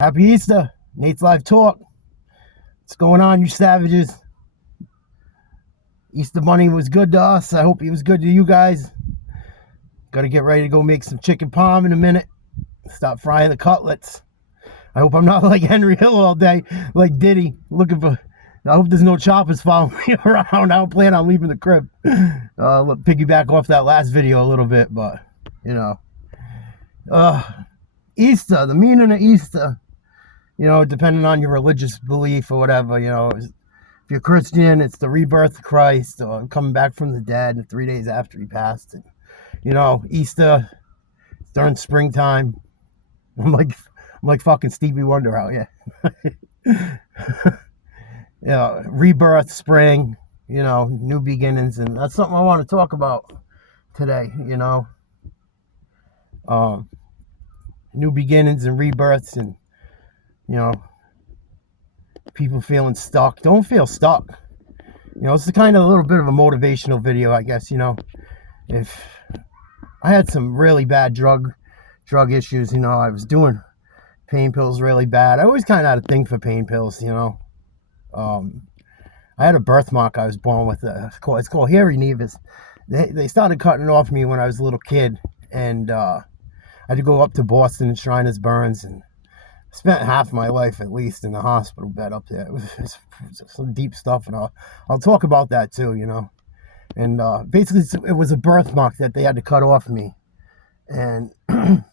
Happy Easter. Nate's Live Talk. What's going on, you savages? Easter Bunny was good to us. I hope he was good to you guys. Gotta get ready to go make some chicken parm in a minute. Stop frying the cutlets. I hope I'm not like Henry Hill all day, like Diddy, looking for... I hope there's no choppers following me around. I don't plan on leaving the crib. Look, piggyback off that last video a little bit, but, you know. Easter, the meaning of Easter. You know, depending on your religious belief or whatever, you know, if you're Christian, it's the rebirth of Christ, or coming back from the dead 3 days after he passed. And, you know, Easter, during springtime. I'm like fucking Stevie Wonder out here. You know, rebirth, spring, you know, new beginnings, and that's something I want to talk about today, you know. New beginnings and rebirths, and you know, people feeling stuck. Don't feel stuck. You know, it's kind of a little bit of a motivational video, I guess. You know, if I had some really bad drug issues, you know, I was doing pain pills really bad. I always kind of had a thing for pain pills, you know. I had a birthmark I was born with. It's called hairy nevus. They started cutting it off me when I was a little kid, and I had to go up to Boston and Shriners Burns, and spent half my life at least in the hospital bed up there. It was some deep stuff, and I'll talk about that too, you know. And basically, it was a birthmark that they had to cut off me, and you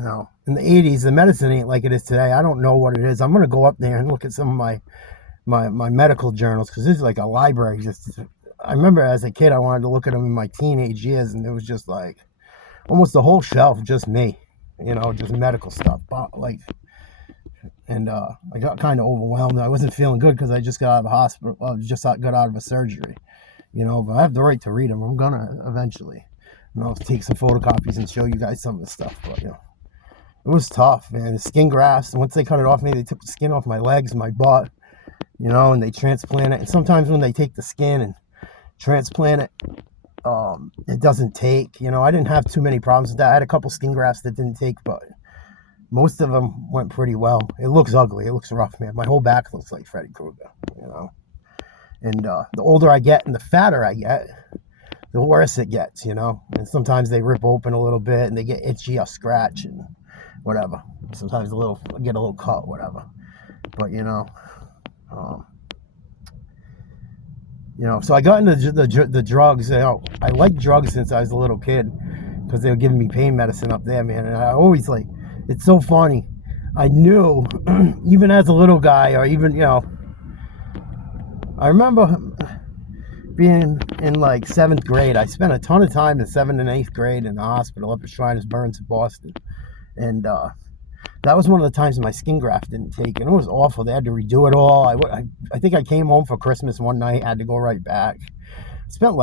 know, in the 80s, the medicine ain't like it is today. I don't know what it is. I'm gonna go up there and look at some of my medical journals, because this is like a library. I remember as a kid, I wanted to look at them in my teenage years, and it was just like almost the whole shelf, just me. You know, just medical stuff, like, and I got kind of overwhelmed. I wasn't feeling good because I just got out of the hospital, just got out of a surgery, you know, but I have the right to read them. I'm gonna eventually, you know, take some photocopies and show you guys some of the stuff, but, you know, it was tough, man. The skin grafts, once they cut it off me, they took the skin off my legs, my butt, you know, and they transplant it, and sometimes when they take the skin and transplant it, it doesn't take, you know. I didn't have too many problems with that. I had a couple skin grafts that didn't take, but most of them went pretty well. It looks ugly. It looks rough, man. My whole back looks like Freddy Krueger, you know. And the older I get and the fatter I get, the worse it gets, you know. And sometimes they rip open a little bit and they get itchy or scratch and whatever. Sometimes I get a little cut, whatever. But, you know, so I got into the drugs. You know, I liked drugs since I was a little kid because they were giving me pain medicine up there, man. And I always it's so funny. I knew, even as a little guy, or even, you know, I remember being in like 7th grade. I spent a ton of time in 7th and 8th grade in the hospital up at Shriners Burns in Boston. And that was one of the times my skin graft didn't take, and it was awful. They had to redo it all. I think I came home for Christmas one night, had to go right back. Spent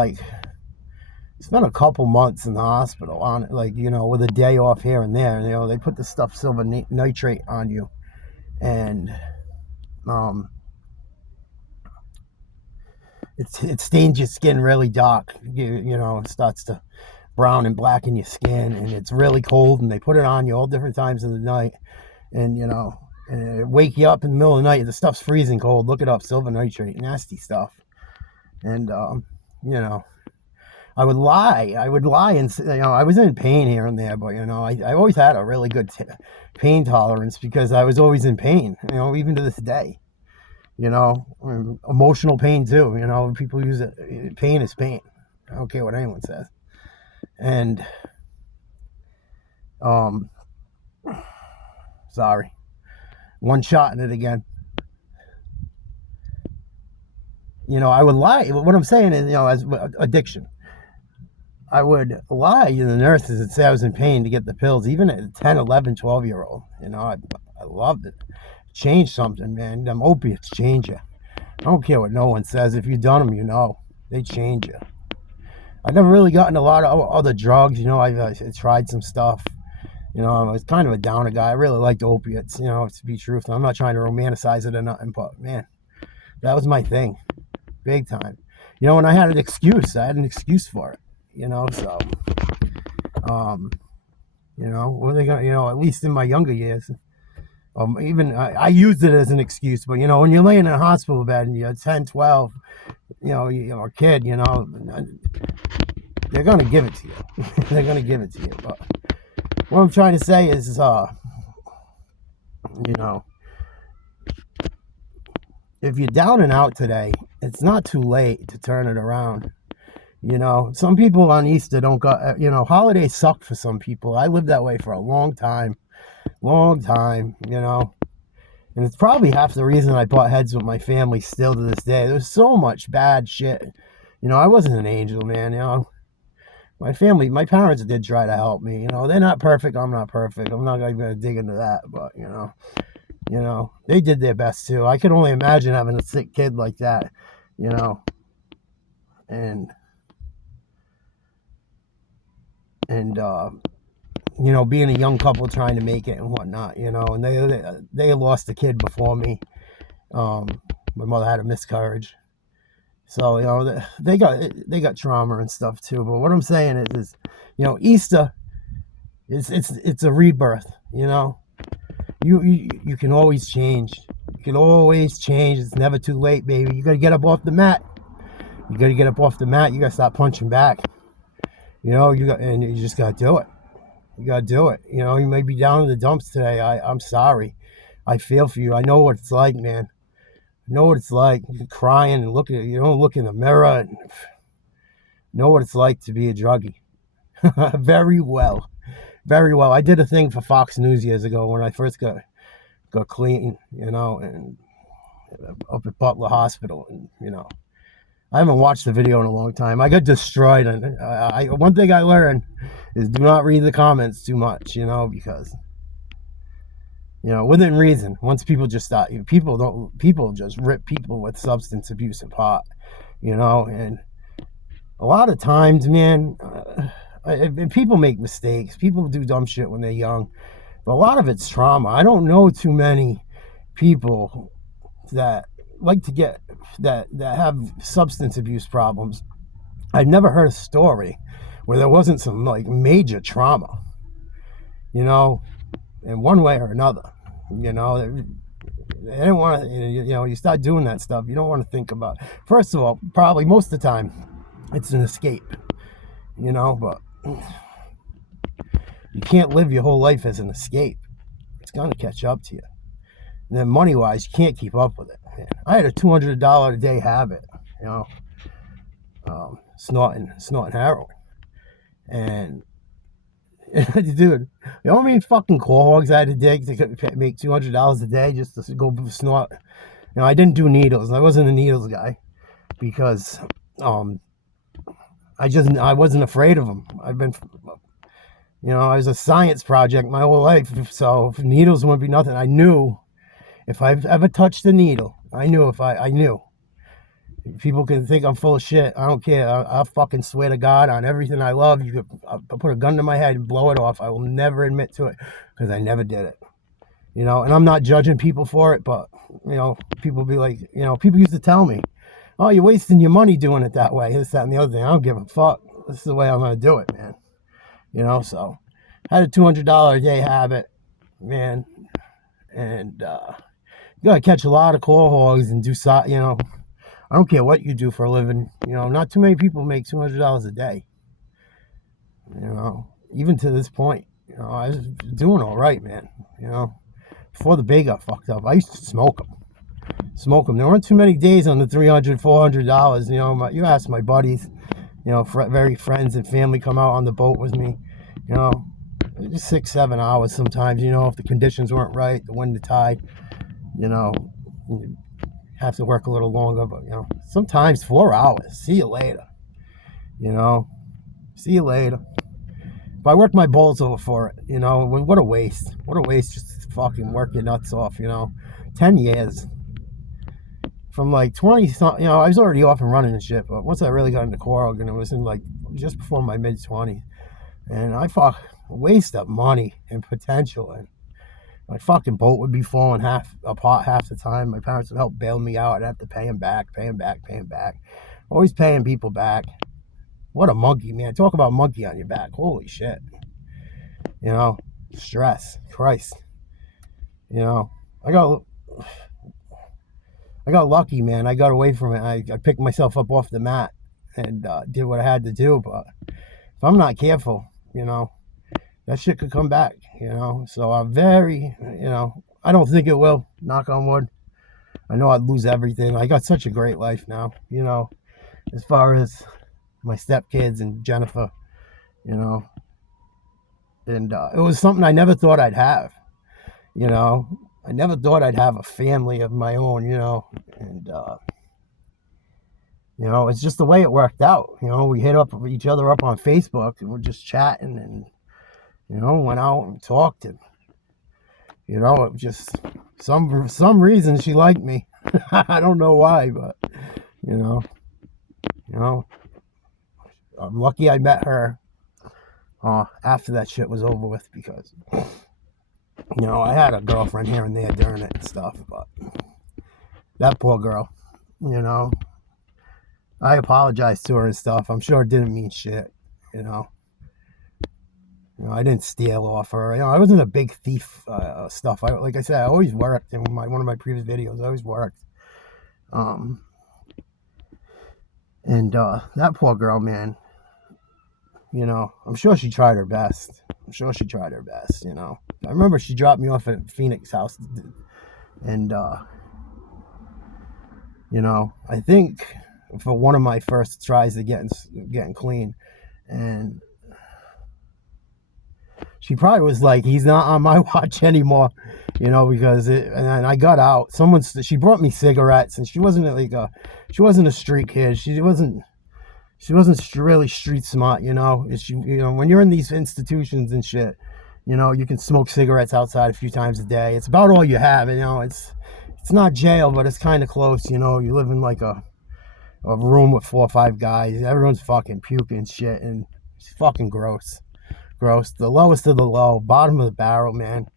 a couple months in the hospital on it, like, you know, with a day off here and there. You know, they put this stuff, silver nitrate, on you, and it stains your skin really dark. You know, it starts to brown and blacken your skin, and it's really cold, and they put it on you all different times of the night, and, you know, and it wake you up in the middle of the night. The stuff's freezing cold. Look it up, silver nitrate, nasty stuff. And you know, I would lie and, you know, I was in pain here and there, but, you know, I always had a really good pain tolerance because I was always in pain, you know, even to this day. You know, emotional pain too. You know, people use it. Pain is pain. I don't care what anyone says. And sorry, one shot in it again. You know, I would lie. What I'm saying is, you know, as addiction, I would lie to the nurses and say I was in pain to get the pills, even at 10, 11, 12-year-old. You know, I loved it. Change something, man. Them opiates change you. I don't care what no one says. If you've done them, you know, they change you. I've never really gotten a lot of other drugs. You know, I tried some stuff. You know, I was kind of a downer guy. I really liked opiates, you know, to be truthful. I'm not trying to romanticize it or nothing, but, man, that was my thing. Big time. You know, and I had an excuse. I had an excuse for it, you know, so What are they gonna, at least in my younger years. Even I used it as an excuse, but when you're laying in a hospital bed and you're 10, 12, a kid, they're gonna give it to you. They're gonna give it to you. But what I'm trying to say is, if you're down and out today, it's not too late to turn it around. Some people on Easter don't go, holidays suck for some people. I lived that way for a long time, and it's probably half the reason I butt heads with my family still to this day. There's so much bad shit. I wasn't an angel, man. My family, my parents did try to help me. They're not perfect. I'm not perfect. I'm not going to dig into that, but they did their best too. I could only imagine having a sick kid like that, and being a young couple trying to make it and whatnot, and they lost a kid before me. My mother had a miscarriage, so they got trauma and stuff too. But what I'm saying is Easter it's a rebirth. You can always change. You can always change. It's never too late, baby. You gotta get up off the mat. You gotta start punching back. You just gotta do it. You may be down in the dumps today. I'm sorry. I feel for you. I know what it's like, man. I know what it's like. You're crying and you don't look in the mirror and know what it's like to be a druggie. Very well. Very well. I did a thing for Fox News years ago when I first got clean, and up at Butler Hospital, and I haven't watched the video in a long time. I got destroyed, and one thing I learned is do not read the comments too much, because within reason. Once people just start, people just rip people with substance abuse apart, and a lot of times, man, people make mistakes. People do dumb shit when they're young, but a lot of it's trauma. I don't know too many people that like to get that have substance abuse problems. I've never heard a story where there wasn't some major trauma, in one way or another. They didn't want to, you start doing that stuff, you don't want to think about, first of all, probably most of the time it's an escape, but you can't live your whole life as an escape. It's going to catch up to you. And then money wise, you can't keep up with it. Man, I had a $200 a day habit, snorting heroin. And dude, how many fucking core hogs I had to dig to make $200 a day just to go snort? I didn't do needles. I wasn't a needles guy because I wasn't afraid of them. I've been, I was a science project my whole life, so needles wouldn't be nothing. I knew if I've ever touched a needle, I knew. People can think I'm full of shit. I don't care. I'll fucking swear to God on everything I love. I'll put a gun to my head and blow it off. I will never admit to it because I never did it. And I'm not judging people for it, but, people be like, people used to tell me, oh, you're wasting your money doing it that way, this, that, and the other thing. I don't give a fuck. This is the way I'm going to do it, man. So I had a $200 a day habit, man. And you got to catch a lot of core hogs and do, I don't care what you do for a living. Not too many people make $200 a day. Even to this point, I was doing all right, man. Before the bay got fucked up, I used to smoke them. There weren't too many days on the $300, $400. You ask my buddies, very friends and family come out on the boat with me. Just 6-7 hours sometimes. If the conditions weren't right, the wind, the tide. Have to work a little longer, but sometimes 4 hours. See you later. See you later. If I worked my balls over for it, what a waste. What a waste just to fucking work your nuts off, 10 years. From 20, I was already off and running and shit, but once I really got into Corog, and it was in just before my mid-20s, and I waste up money and potential, and my fucking boat would be falling apart half the time. My parents would help bail me out. I'd have to pay them back. Always paying people back. What a monkey, man. Talk about monkey on your back. Holy shit. You know, stress. Christ. You know, I got lucky, man. I got away from it. I picked myself up off the mat and did what I had to do. But if I'm not careful, you know, that shit could come back, you know. So I'm very, you know, I don't think it will. Knock on wood. I know I'd lose everything. I got such a great life now, you know, as far as my stepkids and Jennifer, you know. And it was something I never thought I'd have, you know. I never thought I'd have a family of my own, you know. And, you know, it's just the way it worked out. You know, we hit up each other up on Facebook and we're just chatting and, you know, went out and talked. And, you know, it just, some reason she liked me. I don't know why, but, you know, I'm lucky I met her after that shit was over with, because, you know, I had a girlfriend here and there during it and stuff, but that poor girl, you know, I apologized to her and stuff. I'm sure it didn't mean shit, you know. You know, I didn't steal off her. You know, I wasn't a big thief stuff. Like I said, I always worked. In one of my previous videos, I always worked. And that poor girl, man, you know, I'm sure she tried her best. You know. I remember she dropped me off at Phoenix house. And, you know, I think for one of my first tries of getting clean. And she probably was like, he's not on my watch anymore, you know, because and I got out. She brought me cigarettes, and she wasn't a street kid. She wasn't really street smart, you know. You know, when you're in these institutions and shit, you know, you can smoke cigarettes outside a few times a day. It's about all you have, you know. It's not jail, but it's kind of close, you know. You live in like a room with 4 or 5 guys. Everyone's fucking puking shit, and it's fucking gross. The lowest of the low, bottom of the barrel, man.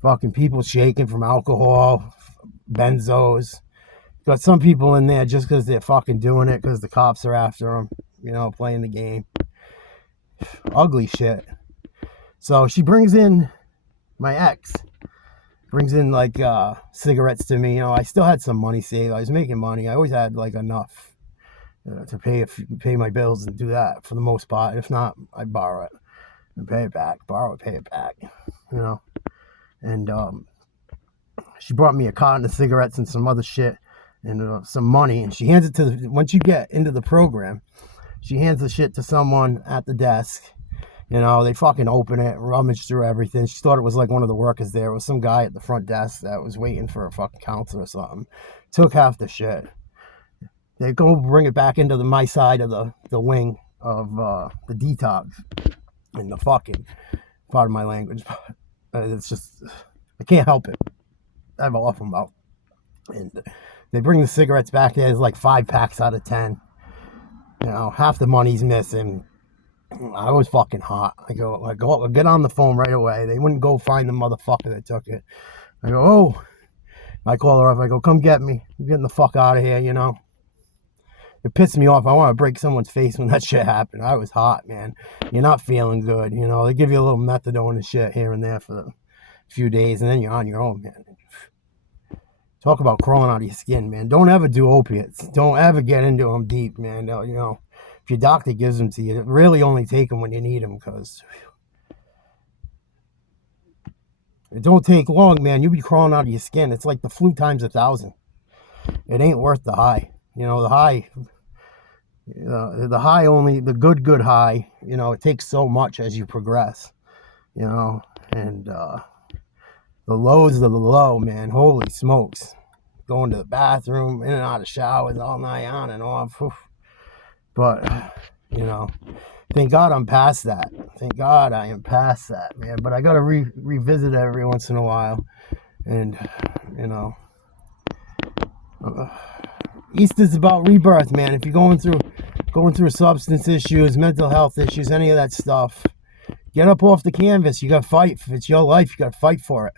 Fucking people shaking from alcohol, benzos. Got some people in there just because they're fucking doing it because the cops are after them, you know, playing the game. Ugly shit. So she brings in, my ex brings in like cigarettes to me. You know, I still had some money saved. I was making money. I always had like enough to pay my bills and do that for the most part. If not, I'd borrow it and pay it back. Borrow it, pay it back. You know. And she brought me a carton of cigarettes and some other shit and some money, and she hands it to once you get into the program, she hands the shit to someone at the desk. You know, they fucking open it, rummage through everything. She thought it was like one of the workers there. It was some guy at the front desk that was waiting for a fucking counselor or something. Took half the shit. They go bring it back into my side of the wing of the detox. And the fucking, part of my language, it's just, I can't help it. I have an awful mouth. And they bring the cigarettes back. There's like 5 packs out of 10. You know, half the money's missing. I was fucking hot. I go, get on the phone right away. They wouldn't go find the motherfucker that took it. I go, oh. I call her up. I go, come get me. I'm getting the fuck out of here, you know. It pissed me off. I want to break someone's face when that shit happened. I was hot, man. You're not feeling good, you know. They give you a little methadone and shit here and there for a few days, and then you're on your own, man. Talk about crawling out of your skin, man. Don't ever do opiates. Don't ever get into them deep, man. You know, if your doctor gives them to you, really only take them when you need them, because it don't take long, man. You'll be crawling out of your skin. It's like the flu times 1,000. It ain't worth the high. You know, the high only, the good high, you know, it takes so much as you progress, you know, and the lows of the low, man, holy smokes. Going to the bathroom, in and out of showers all night, on and off. But, you know, thank God I'm past that. Thank God I am past that, man. But I got to revisit it every once in a while. And, you know, Easter's about rebirth, man. If you're going through substance issues, mental health issues, any of that stuff, get up off the canvas. You got to fight. If it's your life, you got to fight for it.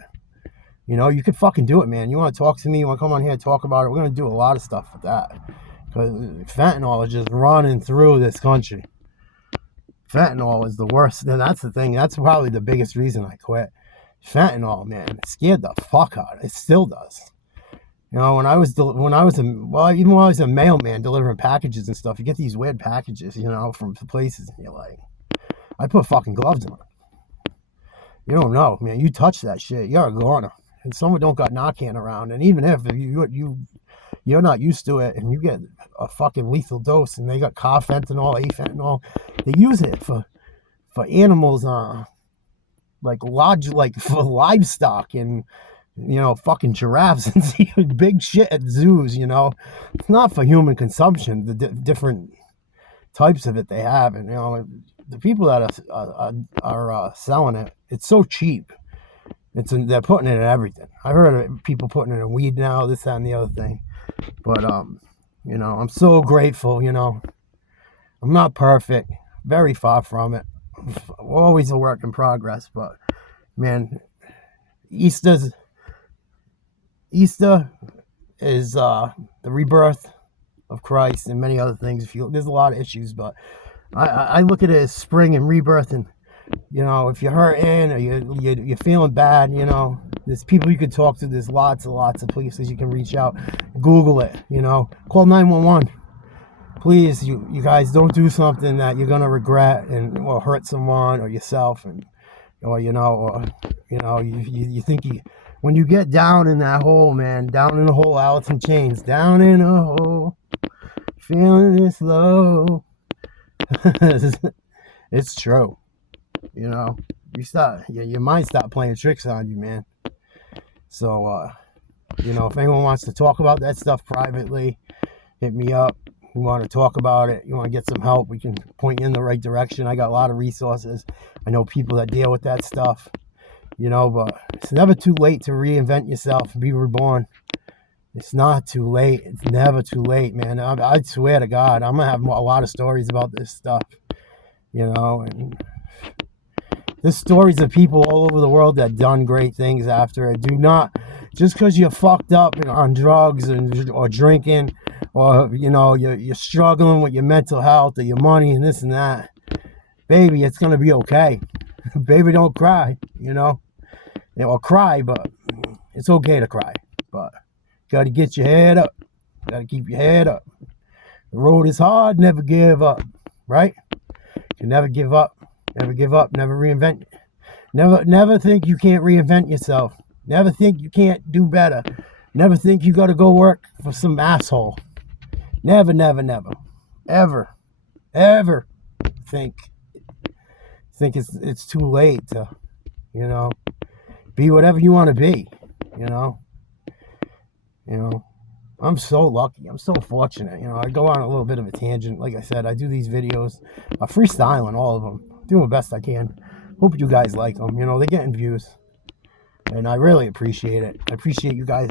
You know, you could fucking do it, man. You want to talk to me? You want to come on here and talk about it? We're going to do a lot of stuff with that. Because fentanyl is just running through this country. Fentanyl is the worst. And that's the thing. That's probably the biggest reason I quit. Fentanyl, man, it scared the fuck out. It still does. You know, even when I was a mailman delivering packages and stuff, you get these weird packages, you know, from places, and you're like, I put fucking gloves on. You don't know, man. You touch that shit, you're a goner. And someone don't got Narcan around, and even if you're not used to it, and you get a fucking lethal dose, and they got carfentanil, afentanil, they use it for animals, for livestock, and you know, fucking giraffes and big shit at zoos. You know, it's not for human consumption. The different types of it they have, and you know, the people that are selling it, it's so cheap. They're putting it in everything. I heard of people putting it in weed now, this, that, and the other thing. But you know, I'm so grateful. You know, I'm not perfect, very far from it. Always a work in progress. But man, Easter is the rebirth of Christ and many other things. There's a lot of issues, but I look at it as spring and rebirth. And you know, if you're hurting or you're feeling bad, you know, there's people you can talk to. There's lots of places you can reach out. Google it, you know, call 911. Please, you guys, don't do something that you're gonna regret and or hurt someone or yourself, and you think when you get down in that hole, man, down in the hole, Alice in Chains, down in a hole, feeling this low. It's true. You know, your mind stop playing tricks on you, man. So, you know, if anyone wants to talk about that stuff privately, hit me up. You want to talk about it, you want to get some help, we can point you in the right direction. I got a lot of resources. I know people that deal with that stuff, you know, but it's never too late to reinvent yourself and be reborn. It's not too late. It's never too late, man. I swear to God, I'm going to have a lot of stories about this stuff, you know, and there's stories of people all over the world that done great things after it. Do not, just because you're fucked up on drugs or drinking, or you know you're struggling with your mental health or your money and this and that, baby, it's gonna be okay. Baby, don't cry, you know, or cry, but it's okay to cry. But you gotta get your head up. You gotta keep your head up. The road is hard. Never give up, right? You never give up. Never give up. Never reinvent. Never think you can't reinvent yourself. Never think you can't do better. Never think you got to go work for some asshole. Never, ever think it's too late to, you know, be whatever you want to be. You know. I'm so lucky. I'm so fortunate. You know, I go on a little bit of a tangent. Like I said, I do these videos. I'm freestyling all of them. Doing the best I can. Hope you guys like them. You know, they're getting views. And I really appreciate it. I appreciate you guys,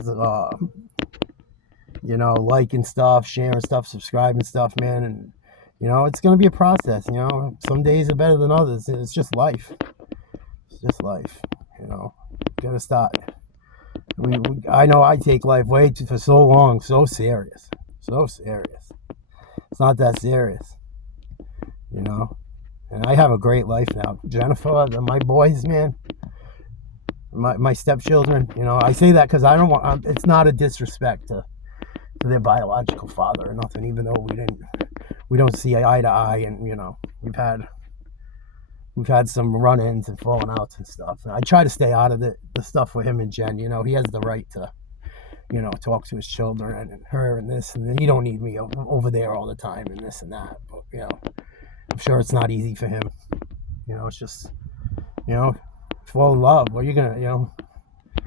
you know, liking stuff, sharing stuff, subscribing stuff, man. And, you know, it's going to be a process, you know. Some days are better than others. It's just life. It's just life, you know. Got to start. I know I take life for so long, so serious. It's not that serious, you know. And I have a great life now. Jennifer, my boys, man, my stepchildren, you know, I say that because I don't want, it's not a disrespect to their biological father or nothing, even though we don't see eye to eye, and, you know, we've had some run-ins and falling outs and stuff. And I try to stay out of the stuff with him and Jen. You know, he has the right to, you know, talk to his children and her and this, and then he don't need me over there all the time and this and that. But, you know, I'm sure it's not easy for him. You know, it's just, you know, fall in love. Well, you're gonna, you know,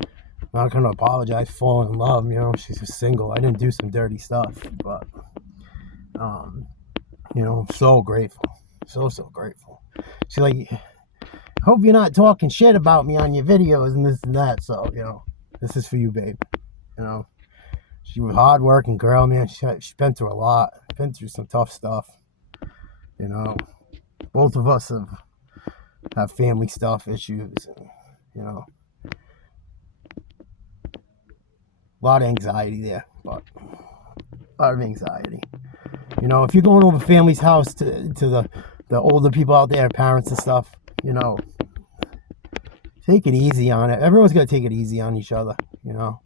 I'm not gonna apologize for falling in love. You know, she's just single. I didn't do some dirty stuff, but, you know, I'm so grateful. So grateful. She's like, I hope you're not talking shit about me on your videos and this and that. So, you know, this is for you, babe. You know, she was a hard-working girl, man. She's been through a lot. Been through some tough stuff. You know, both of us have family stuff issues. And, you know, a lot of anxiety there, but a lot of anxiety. You know, if you're going over family's house to the older people out there, parents and stuff, you know, take it easy on it. Everyone's got to take it easy on each other, you know.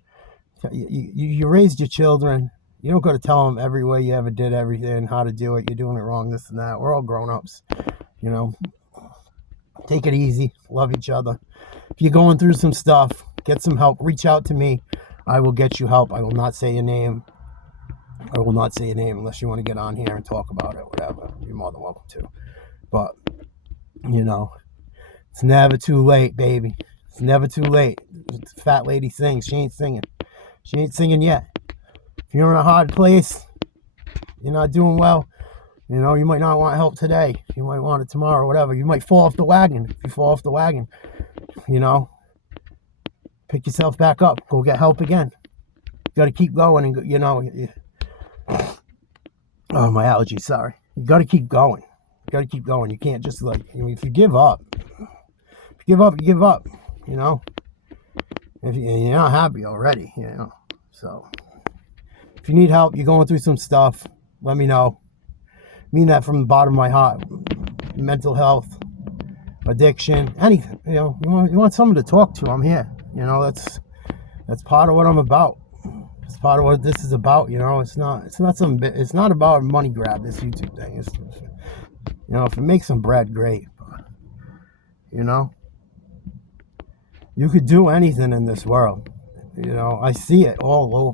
You raised your children. You don't got to tell them every way you ever did everything, how to do it. You're doing it wrong, this and that. We're all grown-ups, you know. Take it easy. Love each other. If you're going through some stuff, get some help. Reach out to me. I will get you help. I will not say your name. I will not say your name unless you want to get on here and talk about it, whatever. You're more than welcome to. But, you know, it's never too late, baby. It's never too late. The fat lady sings. She ain't singing. She ain't singing yet. If you're in a hard place, you're not doing well, you know, you might not want help today. You might want it tomorrow, whatever. You might fall off the wagon. If you fall off the wagon, you know, pick yourself back up. Go get help again. You got to keep going and, you know, oh, my allergies, sorry. You got to keep going. You got to keep going. You can't just, like, I mean, if you give up, you give up, you know. If you're not happy already, you know. So, if you need help, you're going through some stuff, let me know. I mean that from the bottom of my heart. Mental health, addiction, anything. You know, you want someone to talk to, I'm here. You know, that's part of what I'm about. It's part of what this is about, you know. It's not about a money grab, this YouTube thing. It's, you know, if it makes some bread, great. But, you know, you could do anything in this world. You know, I see it all over.